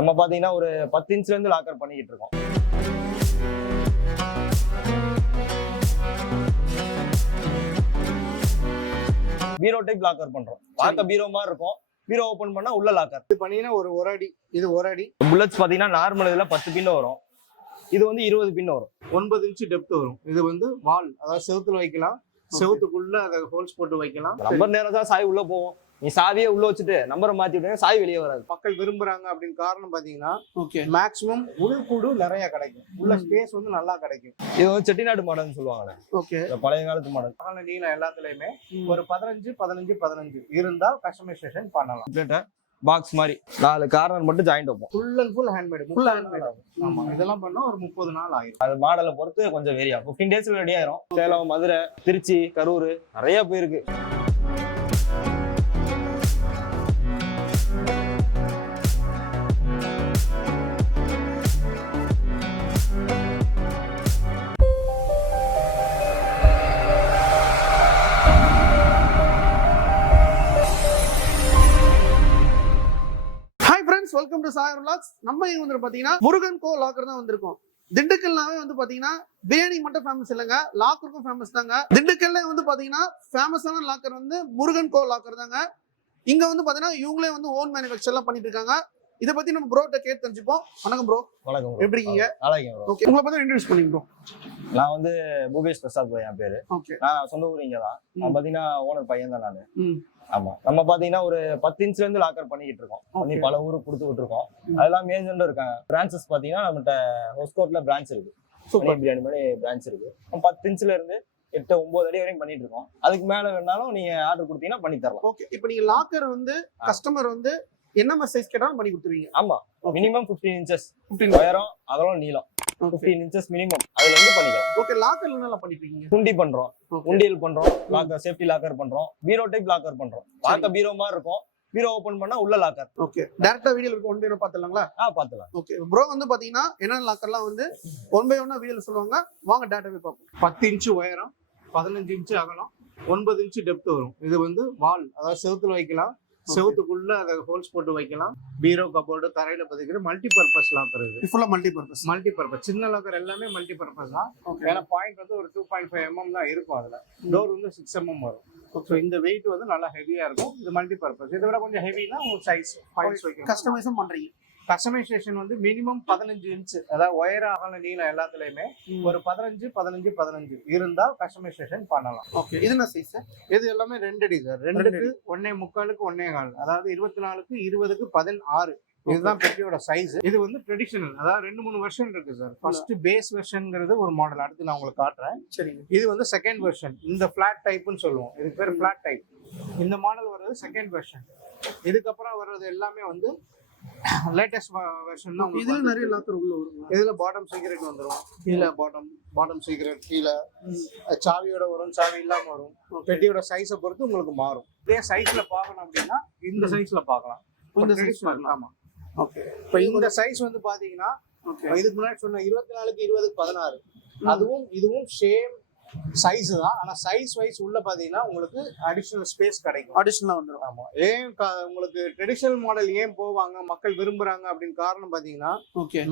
நம்ம பாத்தீங்கன்னா ஒரு 10 இன்ச்ல இருந்து லாக்கர் பண்ணிக்கிட்டு இருக்கோம். பீரோ டைப் லாக்கர் பண்றோம். பார்க்க பீரோ மாதிரி இருக்கும். பீரோ ஓபன் பண்ணா உள்ள லாக்கர். இது பண்ணீங்கன்னா ஒரு அடி, இது ஒரு அடி. புல்லட்ஸ் பாத்தீங்கன்னா நார்மல் இதுல 10 பின் வரும். இது வந்து 20 பின் வரும். 9 இன்ச் டெப்த் வரும். இது வந்து வால், அதாவது செவுத்துல வைக்கலாம். செவுத்துக்குள்ள அதை ஹோல்ஸ் போட்டு வைக்கலாம். நம்பர் நேரம் தான் சாய் உள்ள போவோம். நீ சாவியே உள்ள வச்சுட்டு நம்பரை மாத்தி விட்டீங்க, சாய் வெளியே வராது. மக்கள் விரும்புறாங்க அப்படின்னு காரணம் பாத்தீங்கன்னா மேக்ஸிமம் உள்கூடு நிறைய கிடைக்கும். உள்ள ஸ்பேஸ் வந்து நல்லா கிடைக்கும். இது வந்து செட்டிநாடு மாடல்னு சொல்லுவாங்க. ஓகே, பழைய காலத்து மாடல். அதனால நீல எல்லாத்துலயுமே ஒரு 15 இருந்தா கஸ்டமைசேஷன் பண்ணலாம். பாக்ஸ் மாதிரி 4 கார்னர் மட்டும் ஜாயிண்ட் வைப்போம். Full and full handmade. ஆமா, இதெல்லாம் பண்ணா ஒரு 30 நாள் ஆயிரும். அது மாடலை பொறுத்து கொஞ்சம் வேரியா. 15 டேஸ்ல ரெடி ஆயிரும். சேலம், மதுரை, திருச்சி, கரூர் நிறைய போயிருக்கு. Welcome to Sai vlogs. நம்ம இங்க வந்து பாத்தீங்கன்னா முருகன் கோ லாக்கர் தான் வந்திருக்கோம். திண்டுக்கல்னாவே வந்து பாத்தீங்கன்னா பிரியாணி மட்டும் ஃபேமஸ் இல்லைங்க, லாக்கருக்கும் ஃபேமஸ் தாங்க. திண்டுக்கல்ல வந்து பாத்தீங்கன்னா ஃபேமஸான லாக்கர் வந்து முருகன் கோ லாக்கர் தாங்க. இங்க வந்து பாத்தீங்கன்னா இவங்களே வந்து ஓன் மேனுஃபேக்சர் எல்லாம் பண்ணிட்டு இருக்காங்க. இதை பத்தி நம்ம ப்ரோட்ட கேட்டு தெரிஞ்சுப்போம். வணக்கம் ப்ரோ. வணக்கம். எப்படி இருக்கீங்க? நல்லா இருக்கேன் ப்ரோ. ஓகே, உங்களை பத்தி இன்ட்ரோடியூஸ் பண்ணிக்கிறோம். நான் வந்து பூபேஷ் பிரசாத் ப்ரோ என் பேரு. ஓகே, நான் சொந்த ஊர் இங்க தான். நான் பாத்தீங்கன்னா ஓனர் பையன் தான் நானு. ஆமா, ம். நம்ம பாத்தீங்கன்னா ஒரு 10 இன்ச்ல இருந்து லாக்கர் பண்ணிக்கிட்டு இருக்கோம். பண்ணி பல ஊருக்கு கொடுத்துக்கிட்டு இருக்கோம். அதெல்லாம் ஏஜென்ட் இருக்காங்க. பிரான்சஸ் பாத்தீங்கன்னா நம்மகிட்ட ஹோஸ்கோட்ல பிரான்ச் இருக்கு. சூப்பர் பிரியாணி மாதிரி பிரான்ச் இருக்கு. 10 இன்ச்ல இருந்து 8, 9 அடி வரைக்கும் பண்ணிட்டு இருக்கோம். அதுக்கு மேல வேணாலும் நீங்க ஆர்டர் கொடுத்தீங்கன்னா பண்ணி தரலாம். ஓகே, இப்போ நீங்க லாக்கர் வந்து கஸ்டமர் வந்து என்ன சைஸ் கேட்டாலும் பண்ணி கொடுத்துருவீங்க? ஆமா, மினிமம் 15 இன்ச்சஸ். 15 உயரம், அகலம், நீளம் 15 இன்ச்சஸ் மினிமம். அதுல இருந்து பண்ணிக்கலாம். ஓகே, லாக்கர்ல என்னலாம் பண்ணிட்டு இருக்கீங்க? குண்டி பண்றோம், உண்டியல் பண்றோம், லாக்கர், சேஃப்டி லாக்கர் பண்றோம், பீரோ டைப் லாக்கர் பண்றோம். பார்க்க பீரோ மாதிரி இருக்கும். பீரோ ஓபன் பண்ணா உள்ள லாக்கர். ஓகே, டைரக்டா வீடியோல இருக்கு. ஒன் பை ஒன் பாத்துலாங்களா? பாத்துலாம். ஓகே ப்ரோ, வந்து பாத்தீங்கன்னா என்னென்ன லாக்கர்லாம் வந்து ஒன் பை ஒன்னா வீடியோல சொல்லுவாங்க. வாங்க டேட்டா போய் பார்ப்போம். 10 இன்ச் உயரம், 15 இன்ச் அகலம், 9 இன்ச் டெப்த் வரும். இது வந்து வால், அதாவது செவுத்துல வைக்கலாம். செவுத்துக்குள்ள அதை ஹோல்ஸ் போட்டு வைக்கலாம். பீரோ, கபோர்டு, தரையில பதிக்கிற மல்டி பர்பஸ் லாக்கர். இது ஃபுல்லா மல்டி பர்பஸ். சின்ன லாக்கர் எல்லாமே மல்டி பர்பஸ் தான். ஏன்னா பாயிண்ட் வந்து ஒரு 2.5 mm தான் இருக்கும். அதுல டோர் வந்து 6 mm வரும். ஸோ இந்த வெயிட் வந்து நல்லா ஹெவியா இருக்கும். இது மல்டி பர்பஸ். இதை விட கொஞ்சம் ஹெவினா உங்களுக்கு சைஸ் பாயிண்ட்ஸ் வைக்கலாம். கஸ்டமைஸும் பண்றீங்க? கஸ்டமைசேஷன் வந்து மினிமம் 15 இன்ச், அதாவது ஒயர அகல நீளம் எல்லாத்துலயுமே ஒரு 15 இருந்தா கஸ்டமைசேஷன் பண்ணலாம். ஓகே, இது என்ன சைஸ்? இது எல்லாமே 2 அடி சார். 2க்கு 1.25க்கு 1.25, அதாவது 24க்கு 20க்கு 16. இதுதான் பெட்டியோட சைஸ். இது வந்து ட்ரெடிஷனல், அதாவது 2-3 வெர்ஷன் இருக்கு சார். ஃபர்ஸ்ட் பேஸ் வெர்ஷன்ங்கிறது ஒரு மாடல், அடுத்து நான் உங்களுக்கு காட்டுறேன். சரிங்க. இது வந்து செகண்ட் வெர்ஷன். இந்த பிளாட் டைப்னு சொல்லுவோம். இதுக்கு பேர் பிளாட் டைப். இந்த மாடல் வர்றது செகண்ட் வெர்ஷன். இதுக்கப்புறம் வர்றது எல்லாமே வந்து லேட்டஸ்ட் வெர்ஷன் தான். இதுல நிறைய லாக்கர் உள்ள வரும். இதுல பாட்டம் சீக்ரெட் வந்துரும். கீழே பாட்டம் சீக்ரெட், கீழே சாவியோட வரும், சாவி இல்லாம வரும். பெட்டியோட சைஸை பொறுத்து உங்களுக்கு மாறும். இதே சைஸ்ல பார்க்கணும் அப்படின்னா இந்த சைஸ்ல பார்க்கலாம். ஆமா. ஓகே, இப்போ இந்த சைஸ் வந்து பாத்தீங்கன்னா இதுக்கு முன்னாடி சொன்ன 24க்கு 20க்கு 16, அதுவும் இதுவும் சேம் சைஸ் தான். ஆனா சைஸ் வைஸ் உள்ள பாத்தீங்கன்னா உங்களுக்கு அடிஷனல் ஸ்பேஸ் கிடைக்கும். அடிஷனலா வந்துடும். ஆமா, ஏன் உங்களுக்கு ட்ரெடிஷனல் மாடல் ஏன் போவாங்க, மக்கள் விரும்புறாங்க அப்படின்னு காரணம் பாத்தீங்கன்னா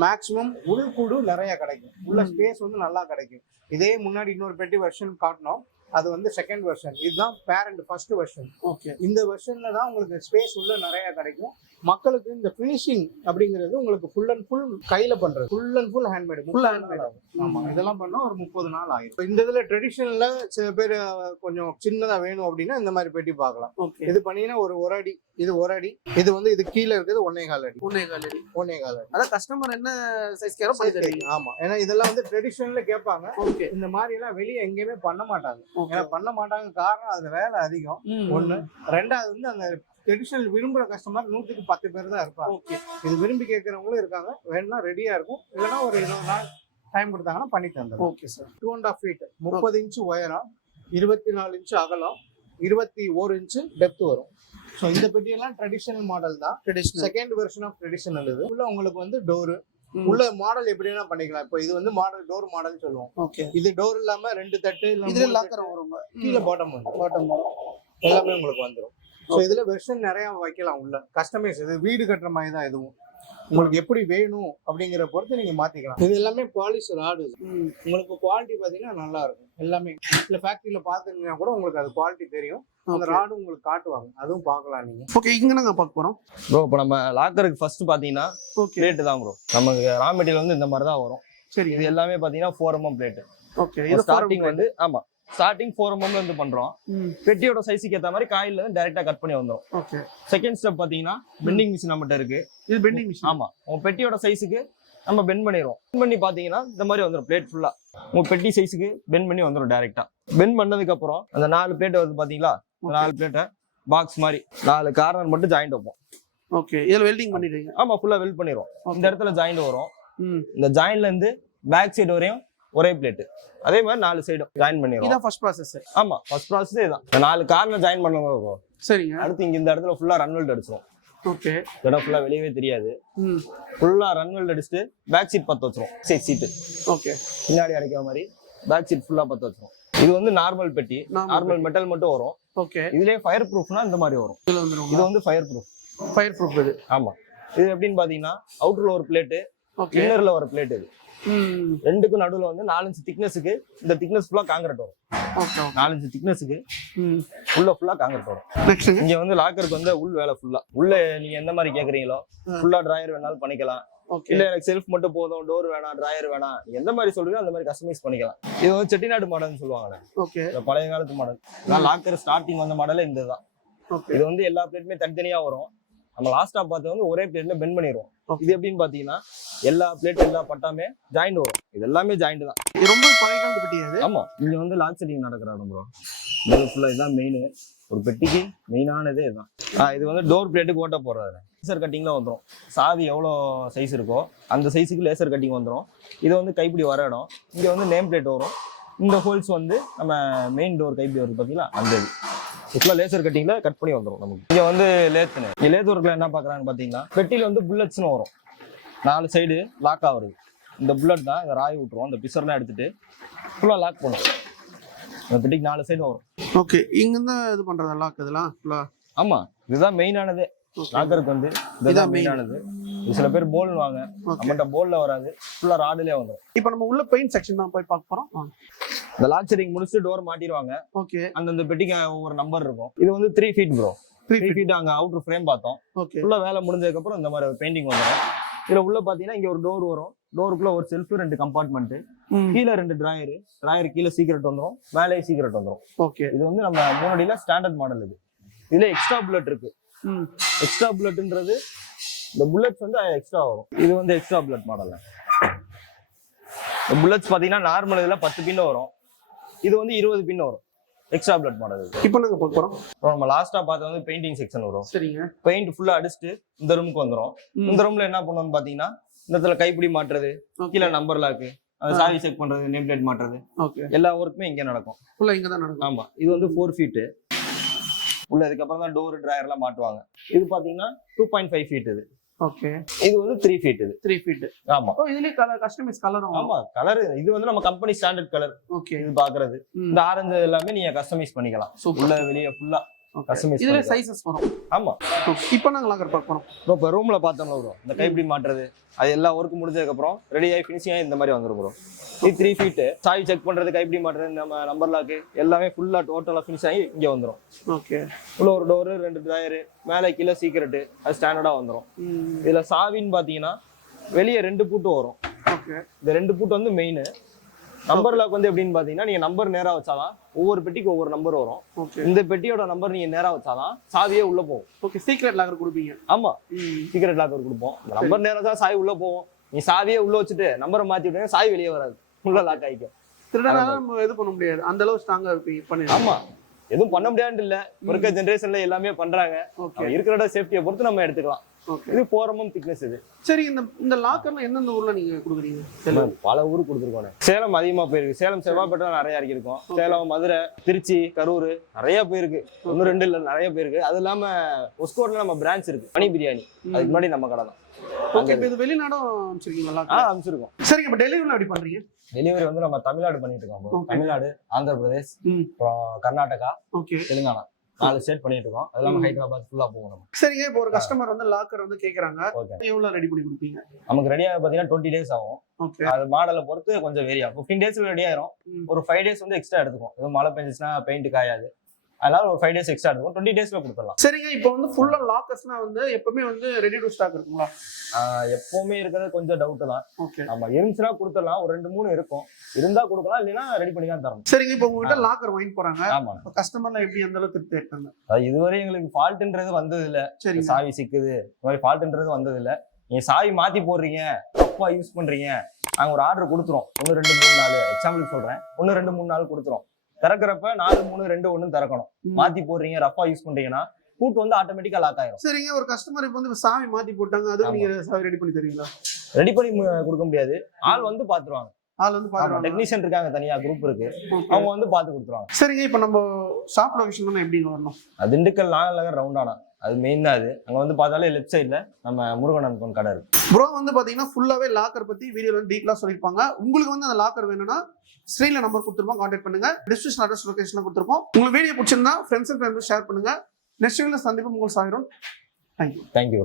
மேக்ஸிமம் உள்கூடு நிறைய கிடைக்கும். உள்ள ஸ்பேஸ் வந்து நல்லா கிடைக்கும். இதே முன்னாடி இன்னொரு பெட்டி வெர்ஷன் காட்டணும். அது வந்து செகண்ட் வெர்ஷன். இதுதான் பேரண்ட் ஃபர்ஸ்ட் வெர்ஷன். ஓகே, இந்த வெர்ஷன்ல தான் உங்களுக்கு ஸ்பேஸ் உள்ள நிறைய கிடைக்கும். மக்களுக்கு இந்த ஃபினிஷிங் அப்படிங்கிறது உங்களுக்கு ஃபுல் அண்ட் ஃபுல் கையில பண்றது. Full and full handmade. ஆமா, இதெல்லாம் பண்ணா ஒரு 30 நாள் ஆகும். இந்த இதுல ட்ரெடிஷனல்ல சில பேர் கொஞ்சம் சின்னதா வேணும் அப்படின்னா இந்த மாதிரி பெட்டி பார்க்கலாம். இது பண்ணீங்கன்னா ஒரு அடி, இது ஒரு அடி. இது வந்து இது கீழே இருக்குது 1.25 அடி. 1.25 அடி. அதான் கஸ்டமர் என்ன சைஸ் கேரோ பண்ணி தருவீங்க? ஆமா, ஏன்னா இதெல்லாம் வந்து ட்ரெடிஷனல்ல கேட்பாங்க. ஓகே, இந்த மாதிரி எல்லாம் வெளியே எங்கேயுமே பண்ண மாட்டாங்க. ஏன்னா பண்ண மாட்டாங்க காரணம் அதுல வேலை அதிகம். ஒண்ணு. ரெண்டாவது வந்து அந்த ட்ரெடிஷனல் விரும்புற கஸ்டமர் 100க்கு 10 பேர் தான் இருப்பாங்க. இது விரும்பி கேட்கறவங்களும் இருக்காங்க. வேணும்னா ரெடியா இருக்கும், இல்லைன்னா ஒரு 20 நாள் டைம் கொடுத்தாங்கன்னா பண்ணி தந்துடும். Okay sir. 2.5 feet, 30 இன்ச் உயரம், 24 இன்ச் அகலம், 21 இன்ச் டெப்த் வரும். ஸோ இந்த பெட்டியெல்லாம் ட்ரெடிஷனல் மாடல் தான். Second version of traditional. இது உள்ள உங்களுக்கு வந்து டோரு உள்ள மாடல் எப்படி வேணா பண்ணிக்கலாம். இப்போ இது வந்து மாடல் டோர் மாடல் சொல்லுவோம். ஓகே, இது டோர் இல்லாம 2 தட்டு, இதுல லாக்கர் வரும். கீழே பாட்டம் எல்லாமே உங்களுக்கு வந்துடும். ஸோ இதுல வெர்ஷன் நிறைய வைக்கலாம். உள்ள கஸ்டமைஸ், இது வீடு கட்டுற மாதிரி தான். இதுவும் உங்களுக்கு எப்படி வேணும் அப்படிங்கிற பொறுத்து நீங்க மாத்திக்கலாம். இது எல்லாமே பாலிஷ் ராடு. உங்களுக்கு குவாலிட்டி பாத்தீங்கன்னா நல்லா இருக்கும். எல்லாமே இல்ல ஃபேக்டரியில பாத்துக்கிட்டீங்கன்னா கூட உங்களுக்கு அது குவாலிட்டி தெரியும். அந்த ராடு உங்களுக்கு காட்டுவாங்க, அதுவும் பார்க்கலாம் நீங்க. ஓகே, இங்க நாங்க பார்க்க போறோம் ப்ரோ. இப்போ நம்ம லாக்கருக்கு ஃபர்ஸ்ட் பாத்தீங்கன்னா பிளேட் தான் ப்ரோ. நமக்கு ரா மெட்டீரியல் வந்து இந்த மாதிரி தான் வரும். சரி, இது எல்லாமே பாத்தீங்கன்னா 4mm பிளேட். ஓகே, இது ஸ்டார்டிங் வந்து ஆமா ஸ்டார்டிங் 4mm ல இருந்து பண்றோம். பெட்டியோட சைஸுக்கு ஏத்த மாதிரி காயில இருந்து டைரக்டா கட் பண்ணி வந்துரும். ஓகே, செகண்ட் ஸ்டெப் பாத்தீங்கன்னா பெண்டிங் மிஷின் நம்மகிட்ட இருக்கு. இது பெண்டிங் மிஷின். ஆமா, உங்க பெட்டியோட சைஸுக்கு நம்ம பெண்ட் பண்ணிடுவோம். பெண்ட் பண்ணி பாத்தீங்கன்னா இந்த மாதிரி வந்துடும் பிளேட் ஃபுல்லா. உங்க பெட்டி சைஸுக்கு பெண்ட் பண்ணி வந்துடும் டைரக்டா. பெண்ட் பண்ணதுக்கு அப்புறம் அந்த 4 பிளேட் வருது பாத்தீங்களா, 4 பிளேட்டை பாக்ஸ் மாதிரி 4 கார்னர் மட்டும் ஜாயிண்ட் வைப்போம். ஓகே, இதுல வெல்டிங் பண்ணிடுவீங்க? ஆமா, ஃபுல்லா வெல்ட் பண்ணிடுவோம். இந்த இடத்துல ஜாயிண்ட் வரும். இந்த ஜாயிண்ட்ல இருந்து பேக் சைடு வரையும் ஒரே பிளேட், அதே மாதிரி 4 சைடும் ஜாயின் பண்ணிடுவோம். இதான் ஃபர்ஸ்ட் ப்ராசஸ். ஆமா, ஃபர்ஸ்ட் ப்ராசஸ் இதுதான். இந்த 4 கார்னர் ஜாயின் பண்ணுவோம். சரிங்க. அடுத்து இங்க இந்த இடத்துல ஃபுல்லா ரன் வெல்ட் அடிச்சிரும். ஓகே, இடம் ஃபுல்லா வெளியவே தெரியாது. ஃபுல்லா ரன் வெல்ட் அடிச்சுட்டு பேக் சீட் பத்த வச்சிரும். சீட்டு ஓகே, பின்னாடி அடிக்கிற மாதிரி பேக் சீட் ஃபுல்லா பத்த வச்சிரும். இது வந்து நார்மல் பெட்டி, நார்மல் மெட்டல் மட்டும் வரும். ஓகே, இதுலயே ஃபயர் ப்ரூஃப்னா இந்த மாதிரி வரும். இது வந்து ஃபயர் ப்ரூஃப். ஃபயர் ப்ரூஃப் இது. ஆமா, இது எப்படின்னு பாத்தீங்கன்னா அவுட்டர்ல ஒரு பிளேட், இன்னர்ல ஒரு பிளேட். இது ரெண்டுக்கும் நடுவுல வந்து 4 இன்ச் திக்னஸ்க்கு இந்த திக்னஸ் ஃபுல்லா காங்கிரீட் வரும். ஓகே, 4 இன்ச் திக்னஸ்க்கு ஃபுல்லா காங்கிரீட் வரும். நெக்ஸ்ட் இங்க வந்து லாக்கருக்கு வந்து உள் வேலை ஃபுல்லா. உள்ள நீங்க எந்த மாதிரி கேக்குறீங்களோ ஃபுல்லா டிராயர் வேணாலும் பண்ணிக்கலாம். இல்ல எனக்கு செல்ஃப் மட்டும் போதும், டோர் வேணாம், டிராயர் வேணாம், எந்த மாதிரி சொல்றீங்களோ அந்த மாதிரி கஸ்டமைஸ் பண்ணிக்கலாம். இது வந்து செட்டிநாடு மாடல்னு சொல்லுவாங்க. ஓகே, பழைய காலத்து மாடல். லாக்கர் ஸ்டார்டிங் வந்த மாடலே இந்த தான். இது வந்து எல்லா பிளேட்டுமே தனித்தனியா வரும். நம்ம லாஸ்டா பார்த்து வந்து ஒரே பிளேட்ல பெண்ட் பண்ணிடுவோம். இது எப்படின்னு பாத்தீங்கன்னா எல்லா பிளேட் எல்லா பட்டாமே ஜாயிண்ட் வரும். இது எல்லாமே ஜாயிண்ட் தான். இது ரொம்ப பழைய காலத்து பெட்டி அது. ஆமா, இங்க வந்து லாக் செட்டிங் நடக்கிறாங்க ப்ரோ. இது ஃபுல்லா இதுதான் மெயின். ஒரு பெட்டிக்கு மெயினானதே இதுதான். இது வந்து டோர் பிளேட்டுக்கு ஓட்ட போடுறது. லேசர் கட்டிங்ல வந்துடும். சாவி எவ்வளோ சைஸ் இருக்கோ அந்த சைஸுக்கு லேசர் கட்டிங் வந்துடும். இது வந்து கைப்பிடி வர இடம். இங்க வந்து நேம் பிளேட் வரும். இந்த ஹோல்ஸ் வந்து நம்ம மெயின் டோர் கைப்பிடி வருது பாத்தீங்களா, அந்த இது ஃபுல்லாக லேசர் கட்டிங்ல கட் பண்ணி வந்துடும் நமக்கு. இங்க வந்து லேத்துன்னு, இங்க லேத் ஒர்க்ல என்ன பாக்குறாங்கன்னு பாத்தீங்கன்னா பெட்டியில வந்து புல்லட்ஸ்னு வரும். 4 சைடு லாக் ஆகுது. இந்த புல்லட் தான் இதை ராய் விட்டுருவோம். இந்த பிசர்லாம் எடுத்துட்டு ஃபுல்லா லாக் பண்ணுவோம். இந்த பெட்டிக்கு 4 சைடு வரும். ஓகே, இங்க இருந்து இது பண்றதா லாக் இதெல்லாம் ஃபுல்லா? ஆமா, இதுதான் மெயினானதே. லாக்கருக்கு வந்து இதுதான் மெயினானது. சில பேர் போல்னு வாங்க, நம்மகிட்ட போல்ல வராது, ஃபுல்லா ராடுலயே வந்துடும். இப்போ நம்ம உள்ள பெயிண்ட் செக்ஷன் தான் போய் பார்க்க போறோம். இந்த லாக் செட்டிங் முடிச்சுட்டு டோர் மாட்டிடுவாங்க. ஓகே, அந்த பெட்டிக்கு ஒவ்வொரு நம்பர் இருக்கும். இது வந்து 3 ஃபீட் ப்ரோ. 3 ஃபீட் அங்க அவுட்டர் ஃப்ரேம் பார்த்தோம். ஓகே, ஃபுல்லா வேலை முடிஞ்சதுக்கு அப்புறம் இந்த மாதிரி பெயிண்டிங் வந்துடும். இதுல உள்ள பாத்தீங்கன்னா இங்க ஒரு டோர் வரும். டோருக்குள்ள ஒரு செல்ஃப், 2 கம்பார்ட்மெண்ட், கீழே 2 டிராயர் கீழே சீக்ரெட் வந்துடும், மேலே சீக்ரெட் வந்துடும். ஓகே, இது வந்து நம்ம முன்னாடியில ஸ்டாண்டர்ட் மாடல். இது இதுல எக்ஸ்ட்ரா புல்லட் இருக்கு. எக்ஸ்ட்ரா புல்லட்ன்றது இந்த புல்லட்ஸ் வந்து எக்ஸ்ட்ரா வரும். இது வந்து எக்ஸ்ட்ரா புல்லட் மாடல். இந்த புல்லட்ஸ் பாத்தீங்கன்னா நார்மல் இதுல 10 பின் வரும். இது வந்து 20 பின் வரும். Extra blood model. இப்போ நாங்க பார்க்க போறோம். நம்ம லாஸ்டா பார்த்து வந்து பெயிண்டிங் செக்ஷன் வரும். சரிங்க. பெயிண்ட் ஃபுல்லா அடிச்சுட்டு இந்த ரூமுக்கு வந்துரும். இந்த ரூம்ல என்ன பண்ணுவோம்னு பாத்தீங்கன்னா இந்த இடத்துல கைப்பிடி மாட்டுறது, கீழே நம்பர் லாக்கு, அந்த சாவி செக் பண்றது, நேம் பிளேட் மாட்டுறது, எல்லா ஒர்க்குமே இங்க நடக்கும். ஃபுல்லா இங்க தான் நடக்கும். ஆமா, இது வந்து 4 ஃபீட் உள்ள. இதுக்கப்புறம் தான் டோர் டிராயர் எல்லாம் மாட்டுவாங்க. இது பாத்தீங்கன்னா 2.5 ஃபீட். இது ஓகே, இது வந்து 3 ஃபீட். இது 3 ஃபீட். ஆமா. இதுலயே கலர் கஸ்டமைஸ் கலரும். ஆமா, கலர் இது வந்து நம்ம கம்பெனி ஸ்டாண்டர்ட் கலர். ஓகே, இது பாக்குறது இந்த ஆரஞ்சு எல்லாமே நீங்க கஸ்டமைஸ் பண்ணிக்கலாம். உள்ள வெளிய ஃபுல்லா கஸ்டமைஸ். இதுல சைஸஸ் வரும். ஆமா. இப்போ நாங்க லாக்கர் பார்க்க போறோம். இப்போ ரூம்ல பார்த்தோம்ல ப்ரோ, இந்த கைப்பிடி மாட்டுறது அது எல்லா ஒர்க் முடிஞ்சதுக்கு அப்புறம் ரெடி ஆகி ஃபினிஷிங் ஆகி இந்த மாதிரி வந்துரும் ப்ரோ. இது 3 ஃபீட். சாவி செக் பண்றது, கைப்பிடி மாட்டுறது, நம்ம நம்பர் லாக்கு எல்லாமே ஃபுல்லா டோட்டலா ஃபினிஷ் ஆகி இங்க வந்துரும். ஓகே, உள்ள ஒரு டோர், 2 டிராயர், மேலே கீழே சீக்ரெட், அது ஸ்டாண்டர்டா வந்துரும். இதுல சாவின்னு பாத்தீங்கன்னா வெளியே 2 பூட்டு வரும். ஓகே, இந்த 2 பூட்டு வந்து மெயின். நம்பர் லாக் வந்து எப்படின்னு பாத்தீங்கன்னா நீங்க நம்பர் நேரா வச்சாதான் ஒவ்வொரு பெட்டிக்கு ஒவ்வொரு நம்பர் வரும். இந்த பெட்டியோட நம்பர் நீங்க நேரா வச்சாதான் சாவியே உள்ள போகும். ஓகே, சீக்ரெட் லாக்கர் கொடுப்பீங்க? ஆமா, சீக்ரெட் லாக்கர் கொடுப்போம். நம்பர் நேரா தான் சாவி உள்ள போகும். நீ சாவியே உள்ள வச்சுட்டு நம்பரை மாத்தி விட்டீங்க, சாவி வெளியே வராது, உள்ள லாக் ஆயிக்கும். திருடனால நம்ம எது பண்ண முடியாது, அந்த அளவு ஸ்ட்ராங்கா இருப்பீங்க. ஆமா, எதுவும் பண்ண முடியாது இல்ல. இருக்க ஜெனரேஷன்ல எல்லாமே பண்றாங்க. இருக்கிற சேஃப்டியை பொறுத்து நம்ம எடுத்துக்கலாம். இது 4mm திக்னஸ். இது சரி. இந்த லாக்கர்ல எந்தெந்த ஊர்ல நீங்க கொடுக்குறீங்க? பல ஊருக்கு கொடுத்துருக்கோம். சேலம் அதிகமா போயிருக்கு. சேலம், செவ்வாய்ப்பேட்டை நிறைய இருக்கும். சேலம், மதுரை, திருச்சி, கரூர் நிறைய போயிருக்கு. 1 2 இல்ல, நிறைய போயிருக்கு. அது இல்லாம ஒஸ்கோட்ல நம்ம பிரான்ச் இருக்கு, மணி பிரியாணி. அதுக்கு முன்னாடி நம்ம கடை தான். ஓகே, இப்போ இது வெளிநாடும் அனுப்பிச்சிருக்கீங்களா? அனுப்பிச்சிருக்கோம். சரி, இப்போ டெலிவரி எப்படி பண்றீங்க? டெலிவரி வந்து நம்ம தமிழ்நாடு பண்ணிட்டு இருக்கோம். தமிழ்நாடு, ஆந்திர பிரதேஷ், அப்புறம் கர்நாடகா, தெலுங்கானா 4 ஸ்டேட் பண்ணிட்டு இருக்கோம். அது இல்லாம ஹைதராபாத் ஃபுல்லா போகும் நம்ம. சரிங்க, இப்போ ஒரு கஸ்டமர் வந்து லாக்கர் வந்து கேக்குறாங்க, ஓகே. எவ்வளவு ரெடி பண்ணி கொடுப்பீங்க? நமக்கு ரெடியா பாத்தீங்கன்னா 20 days ஆகும். ஓகே. அது மாடலை பொறுத்து கொஞ்சம் வேரி ஆகும். 15 daysல ரெடி ஆயிரும். ஒரு 5 days வந்து எக்ஸ்ட்ரா எடுத்துக்கும். இது மழை பெஞ்சிச்சுன்னா பெயிண்ட் காயாது, அதனால ஒரு 5 days எக்ஸ்ட்ரா எடுத்துக்கும். 20 daysல கொடுத்துடலாம். சரிங்க, இப்போ வந்து ஃபுல்லா லாக்கர்ஸ்னா வந்து எப்பவுமே வந்து ரெடி டு ஸ்டாக் இருக்குங்களா? எப்பவுமே இருக்கிறது கொஞ்சம் டவுட் தான். ஓகே. நம்ம இருந்துச்சுன்னா கொடுத்துடலாம். ஒரு 2-3 இருக்கும், இருந்தா கொடுக்கலாம், இல்லைன்னா ரெடி பண்ணி தான் தரணும். சரிங்க, இப்போ உங்ககிட்ட லாக்கர் வாங்கிட்டு போறாங்க, ஆமா. கஸ்டமர்லாம் எப்படி எந்த அளவுக்கு திருப்தி இருக்காங்க? இதுவரை எங்களுக்கு ஃபால்ட்ன்றது வந்தது இல்ல. சரி, சாவி சிக்குது இந்த மாதிரி ஃபால்ட்ன்றது வந்தது இல்ல. நீங்க சாவி மாத்தி போடுறீங்க, தப்பா யூஸ் பண்றீங்க, நாங்க ஒரு ஆர்டர் கொடுத்துரும். 1 2 3 4 எக்ஸாம்பிள் சொல்றேன். 1 2 3 4 கொடுத்துரும். திறக்கிறப்ப 4 3 2 1 திறக்கணும். மாத்தி போடுறீங்க, ரஃபா யூஸ் பண்றீங்கன்னா பூட் வந்து ஆட்டோமேட்டிக்கா லாக் ஆயிரும். சரிங்க, ஒரு கஸ்டமர் இப்போ வந்து சாவி மாத்தி போட்டாங்க, அதுக்கு நீங்க சாவி ரெடி பண்ணி தருவீங்களா? ரெடி பண்ணி கொடுக்க முடியாது. ஆள் வந்து பாத்துருவாங்க. ஆள் வந்து பாத்துருவாங்க. டெக்னீஷியன் இருக்காங்க, தனியா குரூப் இருக்கு, அவங்க வந்து பாத்து கொடுத்துருவாங்க. சரிங்க, இப்போ நம்ம ஷாப் லொகேஷன் எப்படிங்க வரணும்? திண்டுக்கல் நாகநகர் ரவுண்டானா, அது மெயின் தான். அது அங்க வந்து பார்த்தாலே லெஃப்ட் சைட்ல நம்ம முருகன் கடை இருக்கு. ப்ரோ வந்து பாத்தீங்கன்னா ஃபுல்லாவே லாக்கர் பத்தி வீடியோல வந்து டீட்டெயிலா சொல்லிருப்பாங்க. உங்களுக்கு வந்து அந்த லாக்கர் வேணும்னா ஸ்க்ரீன்ல நம்பர் கொடுத்துருப்போம், கான்டாக்ட் பண்ணுங்க. டிஸ்கிரிப்ஷன் அட்ரஸ் லொகேஷன்ல கொடுத்துருப்போம். உங்களுக்கு வீடியோ பிடிச்சிருந்தா ஃப்ரெண்ட்ஸ் அண்ட் ஃபேமிலி ஷேர் பண்ணுங்க. நெக்ஸ்ட் வீடியோல சந்திப்போம். உங்கள் சாயிரும். தேங்க்யூ.